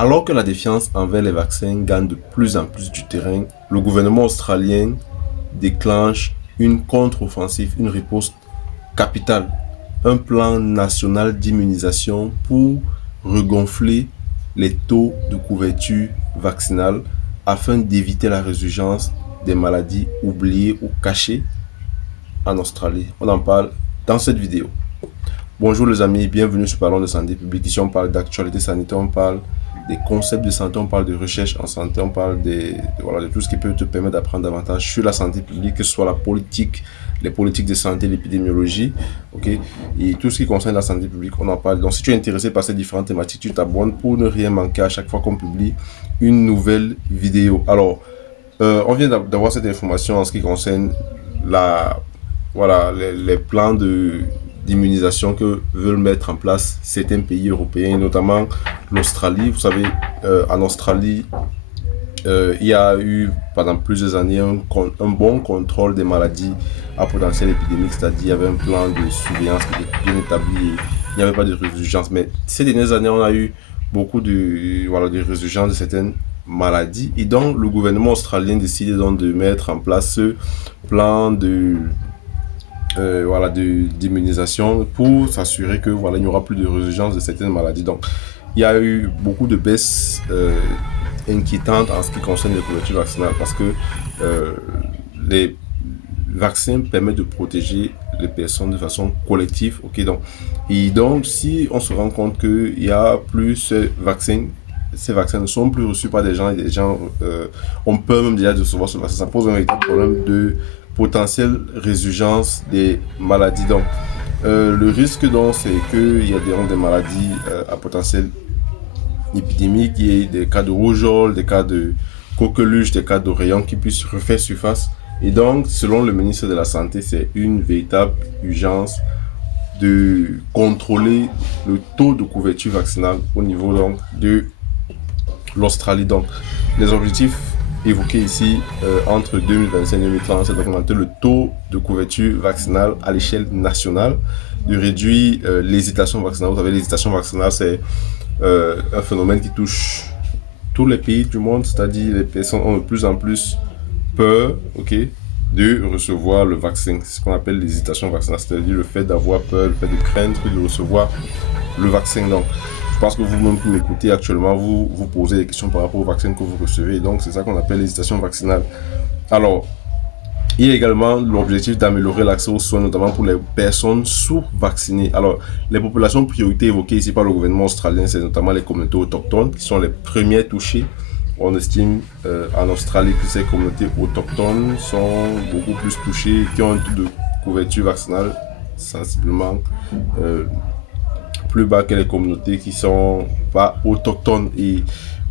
Alors que la défiance envers les vaccins gagne de plus en plus du terrain, le gouvernement australien déclenche une contre-offensive, une riposte capitale, un plan national d'immunisation pour regonfler les taux de couverture vaccinale afin d'éviter la résurgence des maladies oubliées ou cachées en Australie. On en parle dans cette vidéo. Bonjour les amis, bienvenue sur Parlons de santé publique. Ici on parle d'actualité sanitaire, on parle des concepts de santé, on parle de recherche en santé, on parle voilà, de tout ce qui peut te permettre d'apprendre davantage sur la santé publique, que ce soit la politique, les politiques de santé, l'épidémiologie, ok, et tout ce qui concerne la santé publique, on en parle. Donc si tu es intéressé par ces différentes thématiques, tu t'abonnes pour ne rien manquer à chaque fois qu'on publie une nouvelle vidéo. Alors, on vient d'avoir cette information en ce qui concerne la, voilà, les plans d'immunisation que veulent mettre en place certains pays européens, notamment l'Australie. Vous savez, en Australie, il y a eu pendant plusieurs années un bon contrôle des maladies à potentiel épidémique, c'est-à-dire il y avait un plan de surveillance qui était bien établi, il n'y avait pas de résurgence. Mais ces dernières années, on a eu beaucoup de résurgence de certaines maladies et donc le gouvernement australien décide donc de mettre en place ce plan d'immunisation pour s'assurer que voilà, il n'y aura plus de résurgence de certaines maladies. Donc, il y a eu beaucoup de baisses inquiétantes en ce qui concerne les couvertures vaccinales parce que les vaccins permettent de protéger les personnes de façon collective. Ok, donc, si on se rend compte qu'il y a plus ces vaccins ne sont plus reçus par des gens et des gens ont peur même déjà de recevoir ce vaccin. Ça pose un véritable problème de potentielle résurgence des maladies. Donc, le risque, donc, c'est qu'il y a des maladies à potentiel épidémique, il y ait des cas de rougeole, des cas de coqueluche, des cas d'oreillons qui puissent refaire surface. Et donc, selon le ministre de la Santé, c'est une véritable urgence de contrôler le taux de couverture vaccinale au niveau donc, de l'Australie. Donc, les objectifs évoqués ici entre 2025 et 2030, c'est d'augmenter le taux de couverture vaccinale à l'échelle nationale, de réduire l'hésitation vaccinale. Vous savez, l'hésitation vaccinale, c'est un phénomène qui touche tous les pays du monde, c'est-à-dire les personnes ont de plus en plus peur, ok, de recevoir le vaccin. C'est ce qu'on appelle l'hésitation vaccinale, c'est-à-dire le fait d'avoir peur, le fait de craindre de recevoir le vaccin. Donc, je pense que vous-même qui m'écoutez actuellement, vous vous posez des questions par rapport au vaccin que vous recevez. Donc, c'est ça qu'on appelle l'hésitation vaccinale. Alors, il y a également l'objectif d'améliorer l'accès aux soins, notamment pour les personnes sous-vaccinées. Alors, les populations prioritaires évoquées ici par le gouvernement australien, c'est notamment les communautés autochtones qui sont les premières touchées. On estime en Australie que ces communautés autochtones sont beaucoup plus touchées, qui ont un taux de couverture vaccinale sensiblement plus bas que les communautés qui sont pas autochtones. Et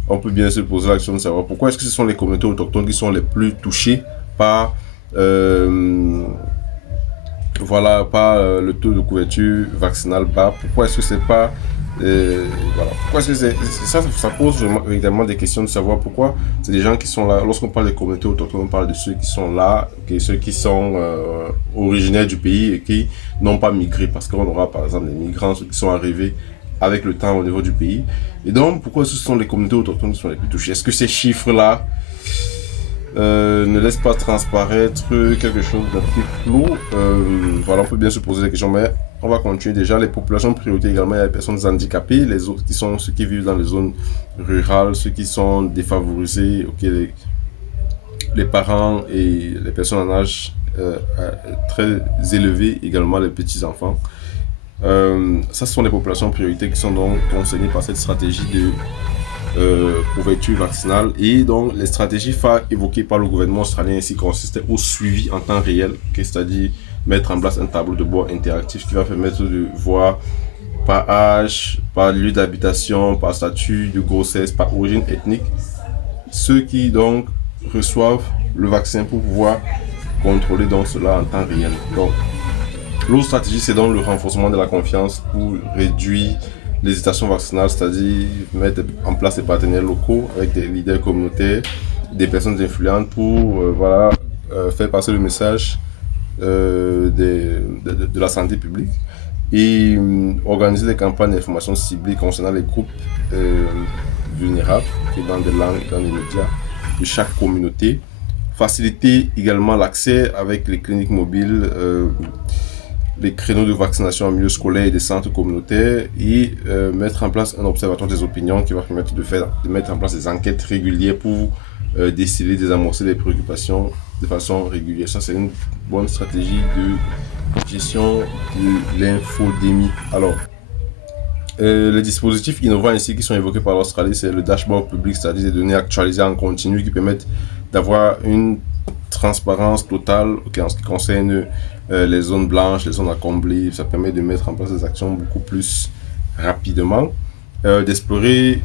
on peut bien se poser la question de savoir pourquoi est-ce que ce sont les communautés autochtones qui sont les plus touchées par le taux de couverture vaccinale bas. Pourquoi est-ce que c'est pas pourquoi est-ce que ça pose évidemment des questions de savoir pourquoi c'est des gens qui sont là. Lorsqu'on parle des communautés autochtones, on parle de ceux qui sont là, ceux qui sont originaires du pays et qui n'ont pas migré, parce qu'on aura par exemple des migrants, ceux qui sont arrivés avec le temps au niveau du pays. Et donc pourquoi ce sont les communautés autochtones qui sont les plus touchées? Est-ce que ces chiffres là ne laisse pas transparaître quelque chose d'un peu flou? Voilà, on peut bien se poser des questions, mais on va continuer. Déjà, les populations prioritaires également, il y a les personnes handicapées, les autres qui sont ceux qui vivent dans les zones rurales, ceux qui sont défavorisés, okay, les parents et les personnes en âge très élevé, également les petits-enfants. Ça, ce sont les populations prioritaires qui sont donc concernées par cette stratégie de couverture vaccinale. Et donc les stratégies phares évoquées par le gouvernement australien ici consistaient au suivi en temps réel, c'est-à-dire mettre en place un tableau de bord interactif qui va permettre de voir par âge, par lieu d'habitation, par statut de grossesse, par origine ethnique, ceux qui donc reçoivent le vaccin pour pouvoir contrôler donc cela en temps réel. Donc l'autre stratégie, c'est donc le renforcement de la confiance pour réduire l'hésitation vaccinale, c'est-à-dire mettre en place des partenaires locaux avec des leaders communautaires, des personnes influentes pour faire passer le message de la santé publique. et organiser des campagnes d'information ciblées concernant les groupes vulnérables dans des langues et dans les médias de chaque communauté. Faciliter également l'accès avec les cliniques mobiles, les créneaux de vaccination en milieu scolaire et des centres communautaires et mettre en place un observatoire des opinions qui va permettre de mettre en place des enquêtes régulières pour déceler, désamorcer les préoccupations de façon régulière. Ça, c'est une bonne stratégie de gestion de l'infodémie. Alors, les dispositifs innovants ici qui sont évoqués par l'Australie, c'est le dashboard public, c'est-à-dire des données actualisées en continu qui permettent d'avoir une transparence totale en ce qui concerne les zones blanches, les zones à combler. Ça permet de mettre en place des actions beaucoup plus rapidement. D'explorer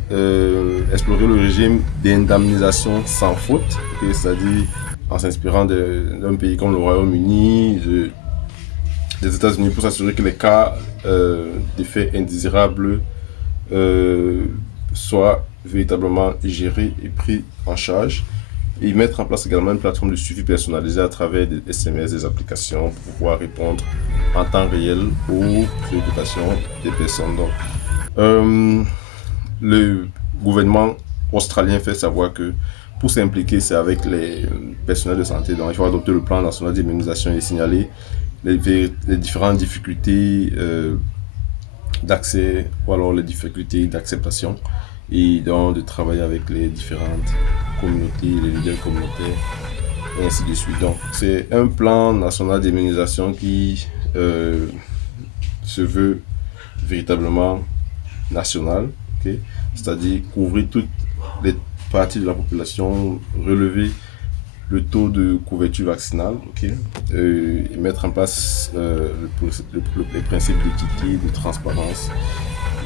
explorer le régime d'indemnisation sans faute, c'est-à-dire en s'inspirant d'un pays comme le Royaume-Uni, des États-Unis, pour s'assurer que les cas d'effets indésirables soient véritablement gérés et pris en charge. Et mettre en place également une plateforme de suivi personnalisée à travers des SMS, des applications pour pouvoir répondre en temps réel aux préoccupations des personnes. Donc, le gouvernement australien fait savoir que pour s'impliquer, c'est avec les personnels de santé. Donc, il faut adopter le plan national d'immunisation et signaler les différentes difficultés d'accès ou alors les difficultés d'acceptation et donc de travailler avec les différentes communautés, les leaders communautaires et ainsi de suite. Donc, c'est un plan national d'immunisation qui se veut véritablement national, okay? C'est-à-dire couvrir toutes les parties de la population, relever le taux de couverture vaccinale, okay? Et mettre en place les principes d'équité, de transparence.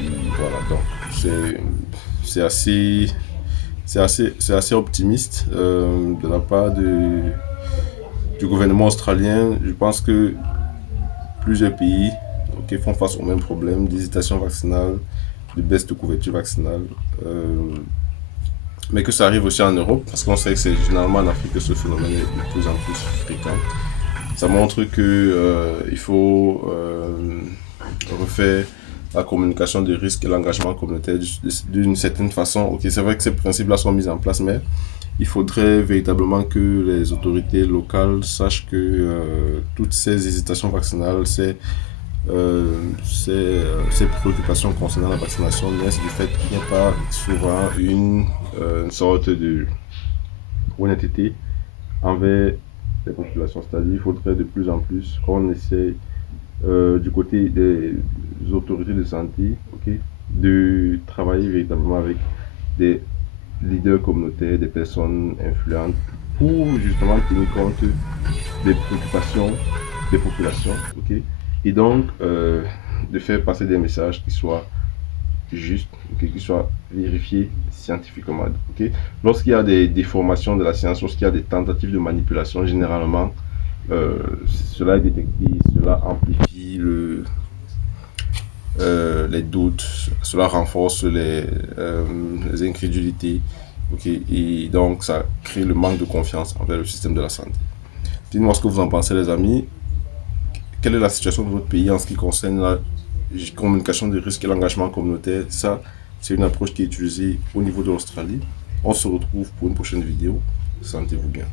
Et voilà, donc c'est assez, c'est assez optimiste de la part du gouvernement australien. Je pense que plusieurs pays font face au même problème d'hésitation vaccinale, de baisse de couverture vaccinale. Mais que ça arrive aussi en Europe, parce qu'on sait que c'est généralement en Afrique que ce phénomène est de plus en plus fréquent. Ça montre que il faut refaire la communication des risques et l'engagement communautaire d'une certaine façon. Ok, c'est vrai que ces principes-là sont mis en place, mais il faudrait véritablement que les autorités locales sachent que toutes ces hésitations vaccinales, ces préoccupations concernant la vaccination naissent du fait qu'il n'y a pas souvent une sorte de honnêteté envers les populations. C'est-à-dire qu'il faudrait de plus en plus qu'on essaie du côté des autorités de santé, de travailler véritablement avec des leaders communautaires, des personnes influentes pour justement tenir compte des préoccupations des populations, et donc de faire passer des messages qui soient justes, qui soient vérifiés scientifiquement. Lorsqu'il y a des déformations de la science, lorsqu'il y a des tentatives de manipulation, généralement cela est détecté, cela amplifie les doutes, cela renforce les incrédulités, et donc ça crée le manque de confiance envers le système de la santé. Dites-moi ce que vous en pensez, les amis. Quelle est la situation de votre pays en ce qui concerne la communication des risques et l'engagement communautaire? Ça, c'est une approche qui est utilisée au niveau de l'Australie. On se retrouve pour une prochaine vidéo. Sentez-vous bien.